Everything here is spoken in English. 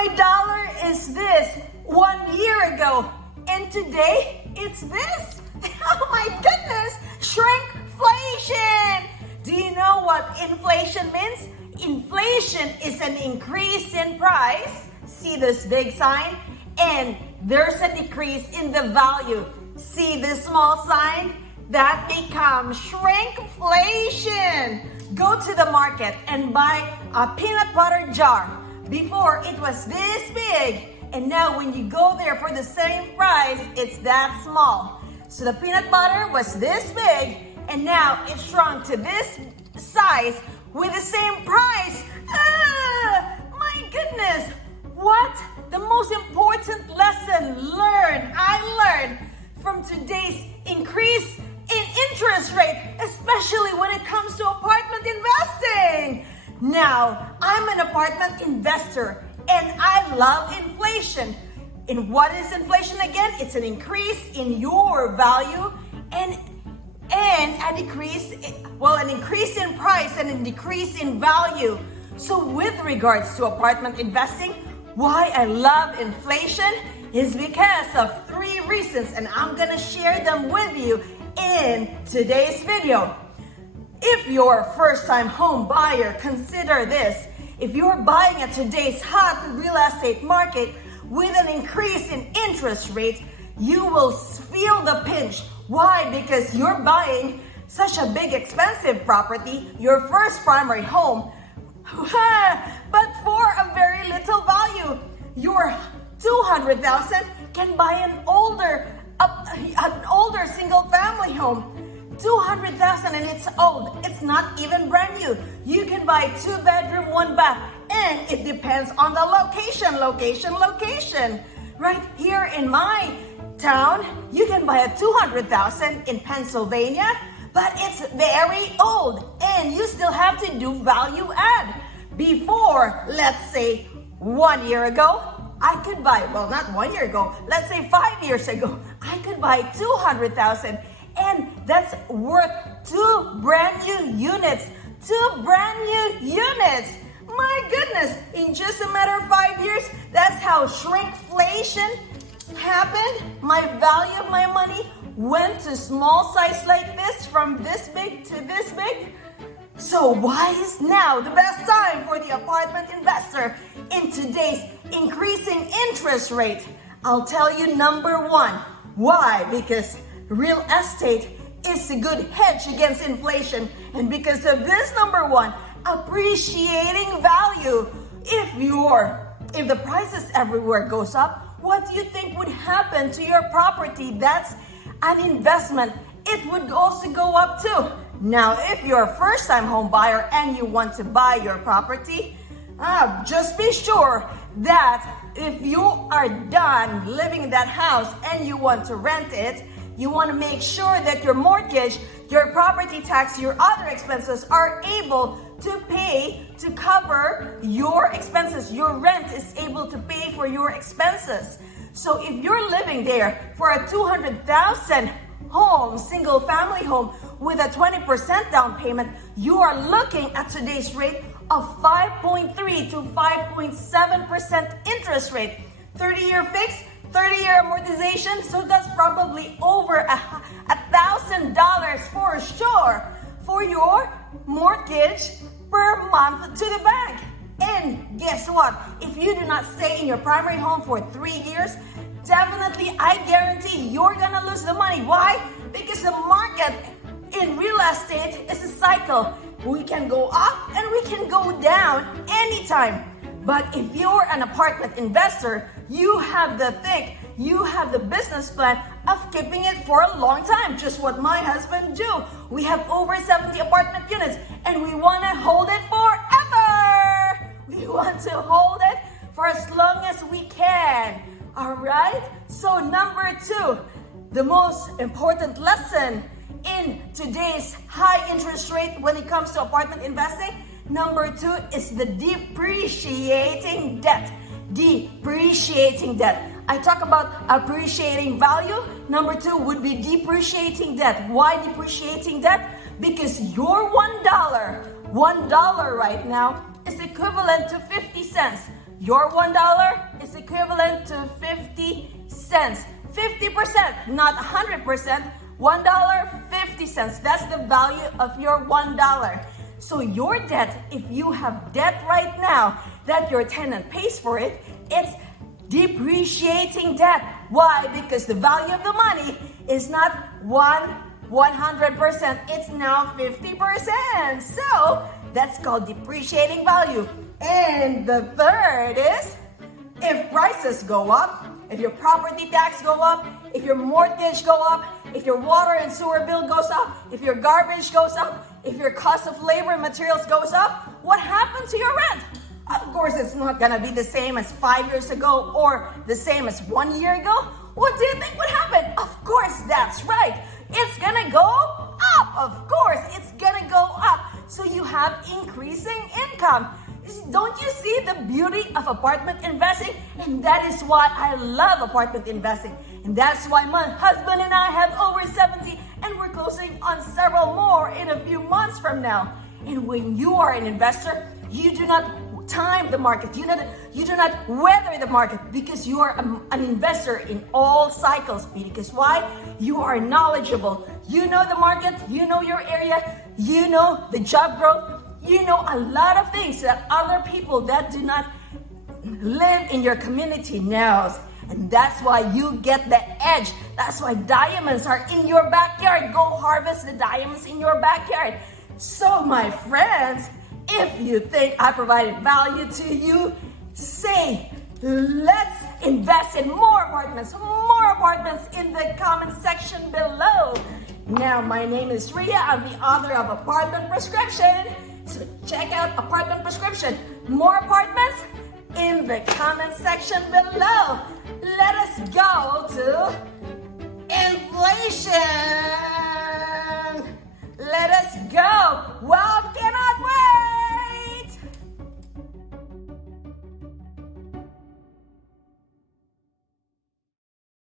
My dollar is this 1 year ago, and today it's this. Oh my goodness, shrinkflation. Do you know what inflation means? Inflation is an increase in price. See this big sign? And there's a decrease in the value. See this small sign? That becomes shrinkflation. Go to the market and buy a peanut butter jar. Before it was this big, and now when you go there for the same price, it's that small. So the peanut butter was this big, and now it shrunk to this size with the same price. My goodness! What the most important lesson I learned from today's increase in interest rate, especially when it comes to apartment investing. Now, I'm an apartment investor and I love inflation. And what is inflation again? It's an increase in your value and an increase in price and a decrease in value. So with regards to apartment investing, why I love inflation is because of 3 reasons, and I'm gonna share them with you in today's video. If you're a first-time home buyer, consider this. If you're buying at today's hot real estate market with an increase in interest rate, you will feel the pinch. Why? Because you're buying such a big expensive property, your first primary home, but for a very little value. Your 200,000 can buy an older single family home. 200,000 and it's old. It's not even brand new. You can buy 2 bedroom, 1 bath, and it depends on the location. Right here in my town, you can buy a 200,000 in Pennsylvania, but it's very old and you still have to do value add. Before, let's say 1 year ago, I could buy, well, not 1 year ago, let's say 5 years ago, I could buy 200,000, and that's worth 2 brand new units. 2 brand new units. My goodness, in just a matter of 5 years, that's how shrinkflation happened. My value of my money went to small size like this, from this big to this big. So why is now the best time for the apartment investor in today's increasing interest rate? I'll tell you number 1. Why? Because real estate is a good hedge against inflation. And because of this number 1, appreciating value. If the prices everywhere goes up, what do you think would happen to your property? That's an investment. It would also go up too. Now, if you're a first-time home buyer and you want to buy your property, just be sure that if you are done living in that house and you want to rent it, you want to make sure that your mortgage, your property tax, your other expenses are able to pay to cover your expenses. Your rent is able to pay for your expenses. So if you're living there for a 200,000 home, single family home with a 20% down payment, you are looking at today's rate of 5.3 to 5.7% interest rate. 30-year fixed, 30-year amortization, so that's probably over $1,000 for sure for your mortgage per month to the bank. And guess what? If you do not stay in your primary home for 3 years, definitely I guarantee you're gonna lose the money. Why? Because the market in real estate is a cycle. We can go up and we can go down anytime. But if you're an apartment investor, you have the business plan of keeping it for a long time. Just what my husband do. We have over 70 apartment units and we want to hold it forever. We want to hold it for as long as we can. All right? So number 2, the most important lesson in today's high interest rate when it comes to apartment investing, number 2 is the depreciating debt. Depreciating debt. I talk about appreciating value. Number 2 would be depreciating debt. Why depreciating debt? Because your $1 right now is equivalent to 50 cents. your $1 is equivalent to 50 cents. 50%, not 100%. $1, 50 cents. That's the value of your $1. So your debt, if you have debt right now that your tenant pays for it, it's depreciating debt. Why? Because the value of the money is not 100%. It's now 50%. So that's called depreciating value. And the third is, if prices go up, if your property tax go up, if your mortgage go up, if your water and sewer bill goes up, if your garbage goes up, if your cost of labor and materials goes up, what happened to your rent? Of course, it's not gonna be the same as 5 years ago or the same as 1 year ago. What do you think would happen? Of course, that's right. It's gonna go up. Of course, it's gonna go up. So you have increasing income. Don't you see the beauty of apartment investing? And that is why I love apartment investing. And that's why my husband and I have over 70 and we're closing on several more in a few months from now. And when you are an investor, you do not time the market. You do not weather the market because you are an investor in all cycles. Because why? You are knowledgeable. You know the market. You know your area. You know the job growth. You know a lot of things that other people that do not live in your community knows. And that's why you get the edge. That's why diamonds are in your backyard. Go harvest the diamonds in your backyard. So my friends, if you think I provided value to you, say, let's invest in more apartments in the comment section below. Now, my name is Ria. I'm the author of Apartment Prescription. So check out Apartment Prescription. More apartments in the comment section below. Let us go to inflation.